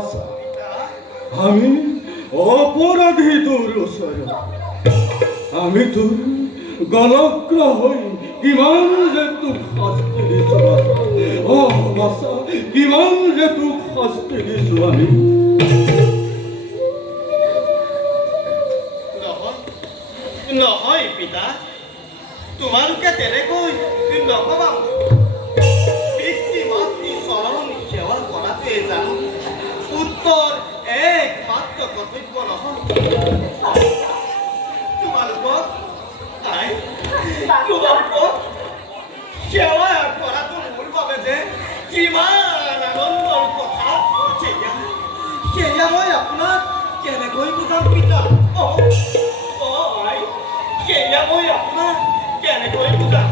বাছা আমি অপৰাধী তোৰ ওচৰত আমি তোৰ গলগ্ৰহ হৈ কিমান যে তোক শাস্তি দিছো বাছা কিমান যে তোক শাস্তি দিছো আমি নহয় পিতা তোমালোকে তেনেকৈ নকবা পিতৃ মাতৃ চৰণ সেৱা কৰাটোৱে জানো উত্তৰ একমাত্ৰ কৰ্তব্য নহয় তোমালোকক সেৱা কৰাটো মোৰ বাবে যে কিমান আনন্দৰ কথা সেয়া মই আপোনাক কেনেকৈ বুজাম পিতা সেয়া মই আপোনাক কেনেকৈ বুজাম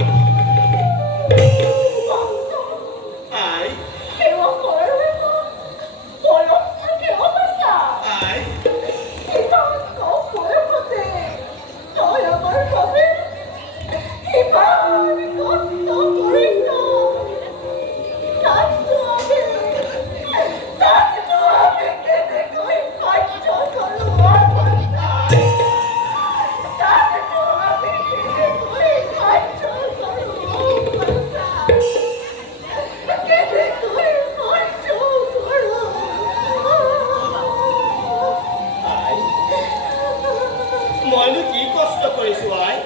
মইনো কি কষ্ট কৰিছো আই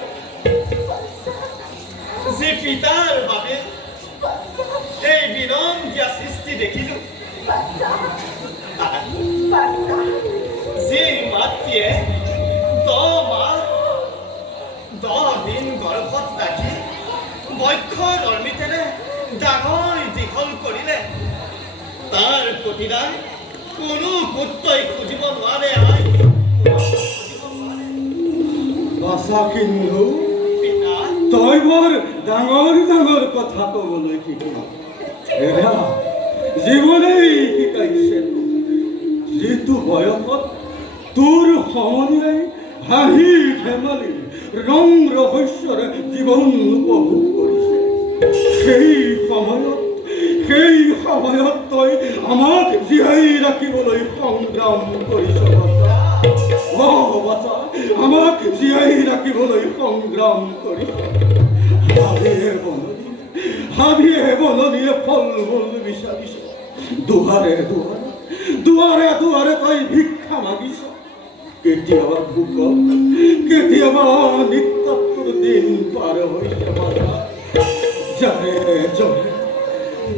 যে পিতাৰ বাবে এই বিনম দিয়া সৃষ্টি দেখিলো যি মাতৃয়ে 10 দিন গৰ্ভত ৰাখি বক্ষ নৰ্মিতেৰে ডাঙৰ দীঘল কৰিলে তাৰ প্ৰতিদান কোনো পুত্ৰই খুজিব নোৱাৰে আই বাছা কিন্তু তই বৰ ডাঙৰ ডাঙৰ কথা ক'বলৈ শিকিলা এৰা জীৱনেই শিকাইছে যিটো বয়সত তোৰ সমনীয়াই হাঁহি ধেমালি ৰং ৰহস্যৰে জীৱন উপভোগ কৰিছে সেই সময়ত তই আমাক জীয়াই ৰাখিবলৈ সংগ্ৰাম কৰিছ বাছা আমাক জীয়াই ৰাখিবলৈ সংগ্ৰাম কৰি হাবিয়ে বননিয়ে ফল মূল বিচাৰিছ দুৱাৰে তই ভিক্ষা মাগিছ কেতিয়াবা ভোকত কেতিয়াবা নিত্যটোৰ দিন পাৰ হৈছে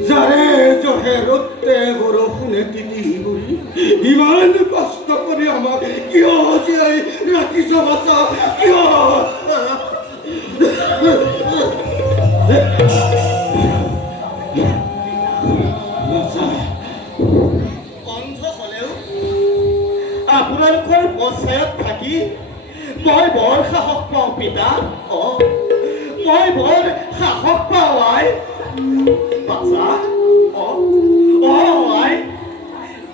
যাৰে জহে ৰ'দে বৰষুণে তিতি ঘূৰি ইমান কষ্ট কৰি আমাক কিয় জীয়াই ৰাখিছ বাছা কিয় অন্ধ হলেও আপোনালোকৰ পঞ্চায়ত থাকি মই বৰ সাহস পাওঁ পিতা মই বৰ সাহস পাওঁ আই বাছা আই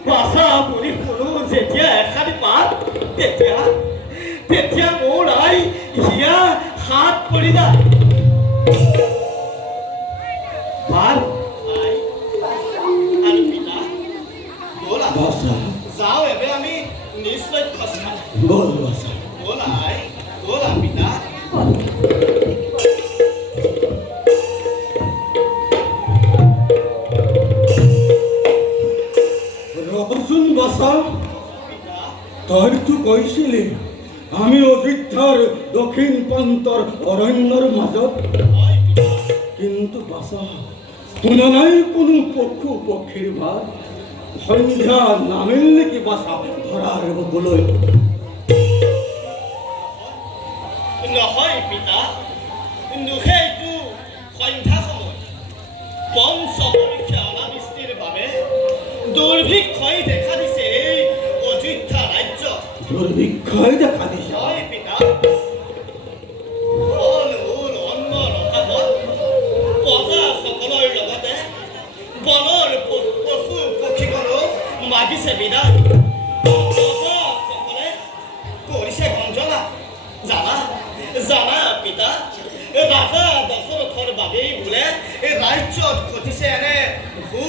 বাছা বুলি শুনো যেতিয়া এষাৰি মাত তেতিয়া মোৰ আই হিয়া হাত পৰি যায় ভাল আই আৰু পিতা ব'লা যাওঁ এবে আমি নিশ্চয় খোজ খাম ব'লা পিতা ৰচোন বাছা তইতো কৈছিলি আমি অযোধ্যাৰ দক্ষিণ প্ৰান্তৰ অৰণ্যৰ মাজত কিন্তু বাছা শুনা নাই কোনো পশু পক্ষীৰ ভাত সন্ধ্যা নামিল নেকি বাছা ধৰাৰ বুকুলৈ নহয় পিতা সেইটো সন্ধ্যা সময় পঞ্চবৰ্ষীয় অনাবৃষ্টিৰ বাবে দুৰ্ভিক্ষই দেখা দিছে এই অযোধ্যা ৰাজ্য দুৰ্ভিক্ষই দেখা দিছে হয় পিতা ফল মূল অন্নৰ অভাৱত প্ৰজাসকলৰ লগতে বনৰ পশু পক্ষীকো মাগিছে বিদায় প্ৰজাসকলে কৰিছে গঞ্জনা জানা পিতা ৰাজা দশৰথৰ বাবেই বোলে এই ৰাজ্যত ঘটিছে এনে ভূ